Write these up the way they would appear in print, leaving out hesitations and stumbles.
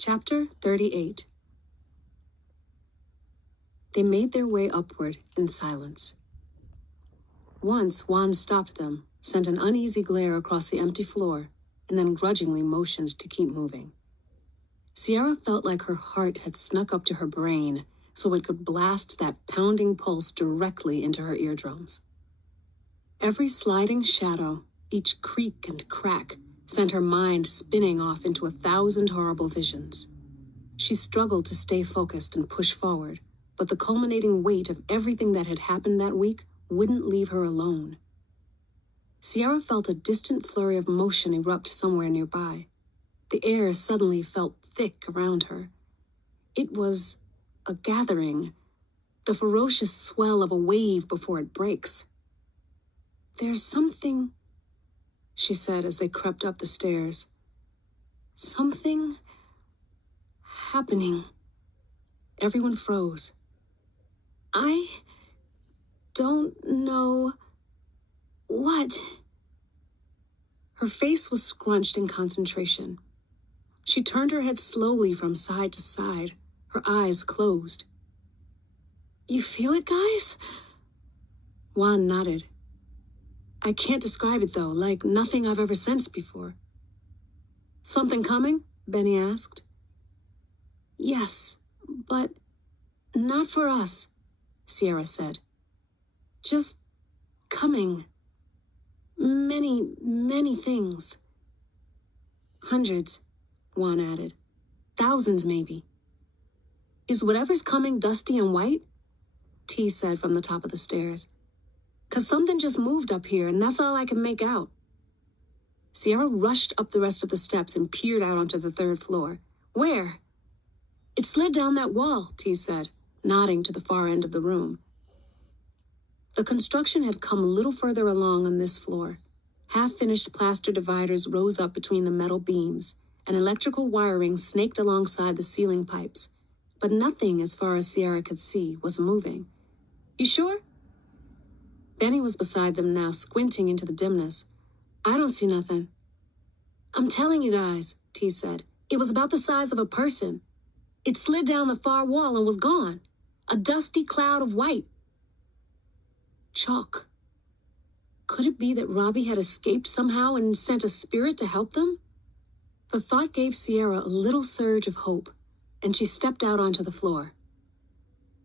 Chapter 38. They made their way upward in silence. Once Juan stopped them, sent an uneasy glare across the empty floor, and then grudgingly motioned to keep moving. Sierra felt like her heart had snuck up to her brain so it could blast that pounding pulse directly into her eardrums. Every sliding shadow, each creak and crack, sent her mind spinning off into 1,000 horrible visions. She struggled to stay focused and push forward, but the culminating weight of everything that had happened that week wouldn't leave her alone. Sierra felt a distant flurry of motion erupt somewhere nearby. The air suddenly felt thick around her. It was a gathering, the ferocious swell of a wave before it breaks. "There's something," she said as they crept up the stairs. "Something happening." Everyone froze. "I don't know what." Her face was scrunched in concentration. She turned her head slowly from side to side, her eyes closed. "You feel it, guys?" Juan nodded. "I can't describe it, though, like nothing I've ever sensed before." "Something coming?" Benny asked. "Yes, but not for us," Sierra said. "Just coming. Many, many things." "Hundreds," Juan added. "Thousands, maybe." "Is whatever's coming dusty and white?" T said from the top of the stairs. "'Cause something just moved up here, and that's all I can make out." Sierra rushed up the rest of the steps and peered out onto the 3rd floor. "Where?" "It slid down that wall," T said, nodding to the far end of the room. The construction had come a little further along on this floor. Half-finished plaster dividers rose up between the metal beams, and electrical wiring snaked alongside the ceiling pipes. But nothing, as far as Sierra could see, was moving. "You sure?" Benny was beside them now, squinting into the dimness. "I don't see nothing." "I'm telling you guys," T said. "It was about the size of a person. It slid down the far wall and was gone. A dusty cloud of white." Chalk. Could it be that Robbie had escaped somehow and sent a spirit to help them? The thought gave Sierra a little surge of hope, and she stepped out onto the floor.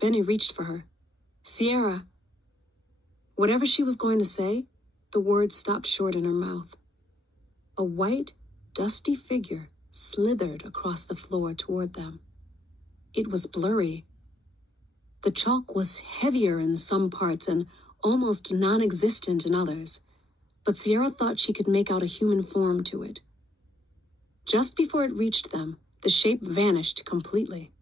Benny reached for her. "Sierra." Whatever she was going to say, the words stopped short in her mouth. A white, dusty figure slithered across the floor toward them. It was blurry. The chalk was heavier in some parts and almost non-existent in others, but Sierra thought she could make out a human form to it. Just before it reached them, the shape vanished completely.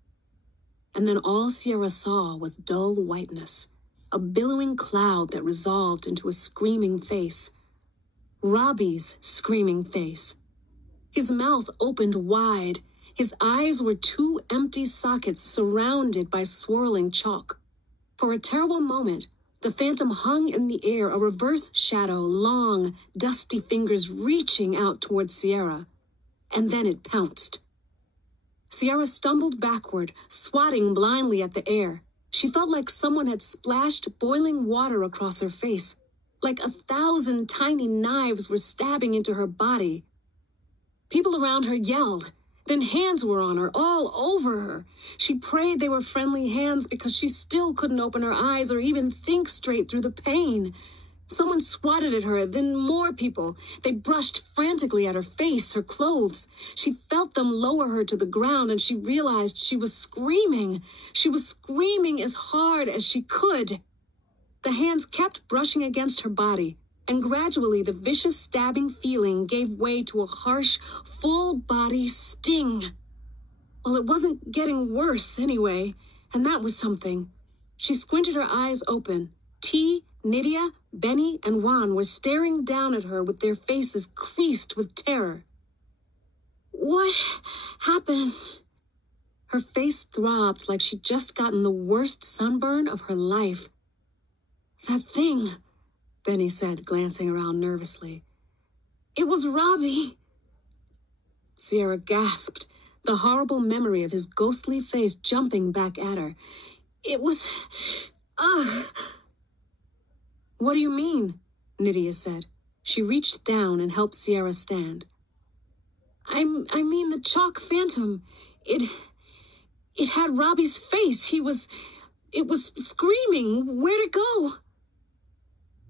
And then all Sierra saw was dull whiteness, a billowing cloud that resolved into a screaming face. Robbie's screaming face. His mouth opened wide. His eyes were 2 empty sockets surrounded by swirling chalk. For a terrible moment, the phantom hung in the air, a reverse shadow, long, dusty fingers reaching out toward Sierra. And then it pounced. Sierra stumbled backward, swatting blindly at the air. She felt like someone had splashed boiling water across her face, like 1,000 tiny knives were stabbing into her body. People around her yelled. Then hands were on her, all over her. She prayed they were friendly hands because she still couldn't open her eyes or even think straight through the pain. Someone swatted at her, then more people. They brushed frantically at her face, her clothes. She felt them lower her to the ground, and she realized she was screaming. She was screaming as hard as she could. The hands kept brushing against her body, and gradually the vicious stabbing feeling gave way to a harsh, full-body sting. Well, it wasn't getting worse anyway, and that was something. She squinted her eyes open. T, Nydia, Benny, and Juan were staring down at her with their faces creased with terror. "What happened?" Her face throbbed like she'd just gotten the worst sunburn of her life. "That thing," Benny said, glancing around nervously. "It was Robbie." Sierra gasped. the horrible memory of his ghostly face jumping back at her. It was... What do you mean? Nydia said. She reached down and helped Sierra stand. I mean the chalk phantom. It had Robbie's face. It was screaming. Where'd it go?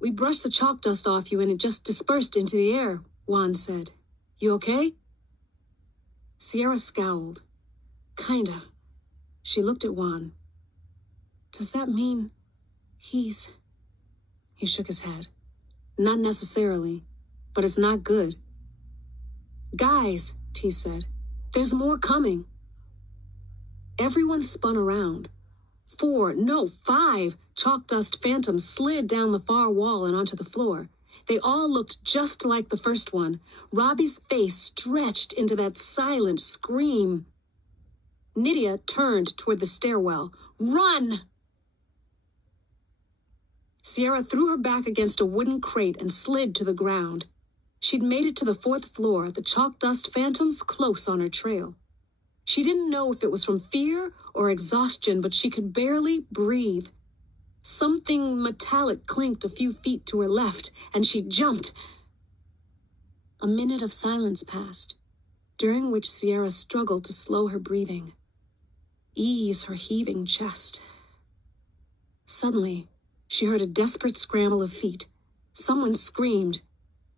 We brushed the chalk dust off you and it just dispersed into the air, Juan said. You okay? Sierra scowled. Kinda. She looked at Juan. Does that mean he's... He shook his head. Not necessarily, but it's not good. Guys, T said, there's more coming. Everyone spun around. 4, no, 5 chalk dust phantoms slid down the far wall and onto the floor. They all looked just like the first one. Robbie's face stretched into that silent scream. Nydia turned toward the stairwell. Run! Sierra threw her back against a wooden crate and slid to the ground. She'd made it to the 4th floor, the chalk dust phantoms close on her trail. She didn't know if it was from fear or exhaustion, but she could barely breathe. Something metallic clinked a few feet to her left, and she jumped. A minute of silence passed, during which Sierra struggled to slow her breathing, ease her heaving chest. Suddenly, she heard a desperate scramble of feet. Someone screamed.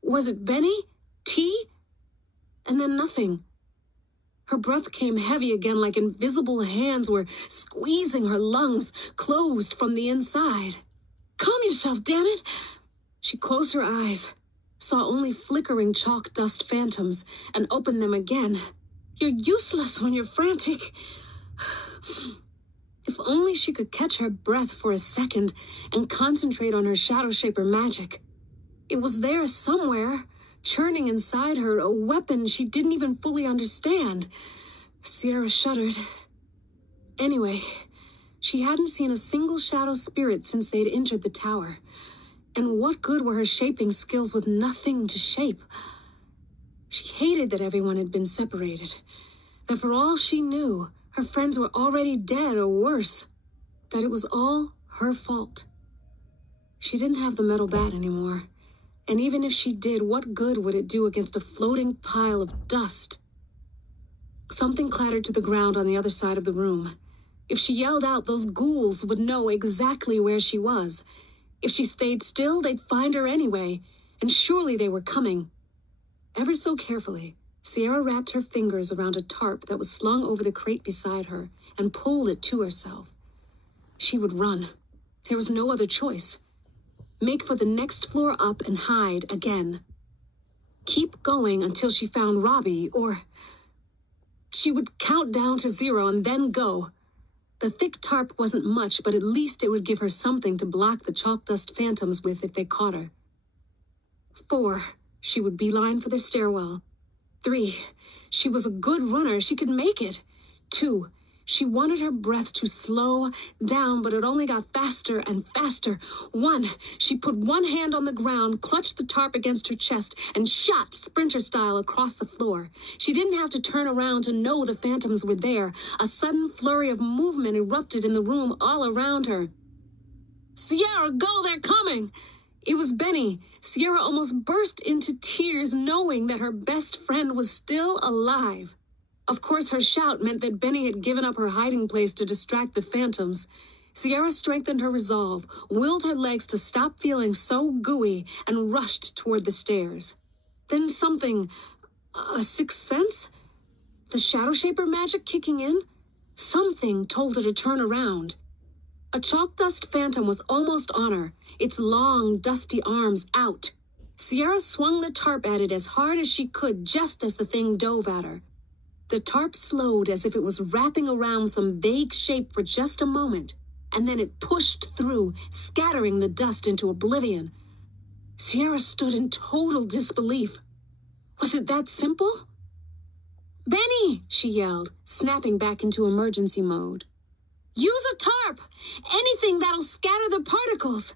Was it Benny? T? And then nothing. Her breath came heavy again, like invisible hands were squeezing her lungs closed from the inside. Calm yourself, damn it! She closed her eyes, saw only flickering chalk dust phantoms, and opened them again. You're useless when you're frantic. If only she could catch her breath for a second and concentrate on her Shadowshaper magic. It was there somewhere, churning inside her, a weapon she didn't even fully understand. Sierra shuddered. Anyway, she hadn't seen a single shadow spirit since they'd entered the tower. And what good were her shaping skills with nothing to shape? She hated that everyone had been separated. That for all she knew, her friends were already dead or worse. That it was all her fault. She didn't have the metal bat anymore. And even if she did, what good would it do against a floating pile of dust? Something clattered to the ground on the other side of the room. If she yelled out, those ghouls would know exactly where she was. If she stayed still, they'd find her anyway, and surely they were coming. Ever so carefully, Sierra wrapped her fingers around a tarp that was slung over the crate beside her and pulled it to herself. She would run. There was no other choice. Make for the next floor up and hide again. Keep going until she found Robbie, or... She would count down to 0 and then go. The thick tarp wasn't much, but at least it would give her something to block the chalk dust phantoms with if they caught her. 4, she would beeline for the stairwell. 3, she was a good runner. She could make it. 2, she wanted her breath to slow down, but it only got faster and faster. 1, she put one hand on the ground, clutched the tarp against her chest, and shot sprinter style across the floor. She didn't have to turn around to know the phantoms were there. A sudden flurry of movement erupted in the room all around her. Sierra, go, they're coming! It was Benny. Sierra almost burst into tears knowing that her best friend was still alive. Of course, her shout meant that Benny had given up her hiding place to distract the phantoms. Sierra strengthened her resolve, willed her legs to stop feeling so gooey, and rushed toward the stairs. Then something... a sixth sense? The Shadowshaper magic kicking in? Something told her to turn around. A chalk dust phantom was almost on her, its long, dusty arms out. Sierra swung the tarp at it as hard as she could just as the thing dove at her. The tarp slowed as if it was wrapping around some vague shape for just a moment, and then it pushed through, scattering the dust into oblivion. Sierra stood in total disbelief. Was it that simple? Benny, she yelled, snapping back into emergency mode. Use a tarp! Anything that'll scatter the particles!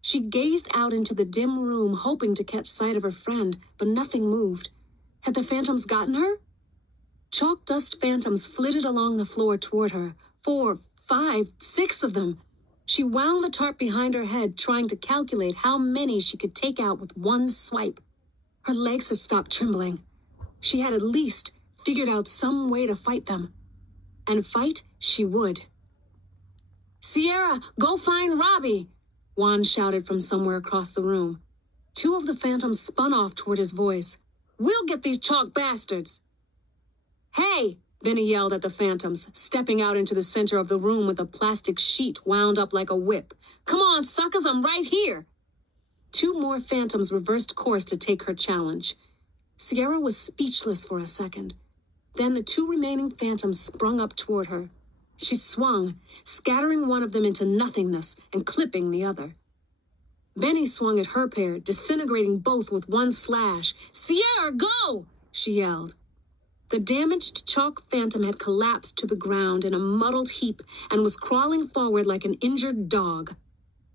She gazed out into the dim room, hoping to catch sight of her friend, but nothing moved. Had the phantoms gotten her? Chalk dust phantoms flitted along the floor toward her. 4, 5, 6 of them. She wound the tarp behind her head, trying to calculate how many she could take out with one swipe. Her legs had stopped trembling. She had at least figured out some way to fight them. And fight she would. "Sierra, go find Robbie!" Juan shouted from somewhere across the room. 2 of the phantoms spun off toward his voice. "We'll get these chalk bastards!" "Hey!" Benny yelled at the phantoms, stepping out into the center of the room with a plastic sheet wound up like a whip. "Come on, suckers, I'm right here!" 2 more phantoms reversed course to take her challenge. Sierra was speechless for a second. Then the 2 remaining phantoms sprung up toward her. She swung, scattering one of them into nothingness and clipping the other. Benny swung at her pair, disintegrating both with one slash. "Sierra, go!" she yelled. The damaged chalk phantom had collapsed to the ground in a muddled heap and was crawling forward like an injured dog.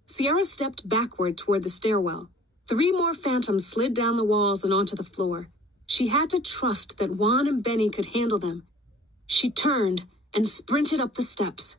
Sierra stepped backward toward the stairwell. 3 more phantoms slid down the walls and onto the floor. She had to trust that Juan and Benny could handle them. She turned and sprinted up the steps.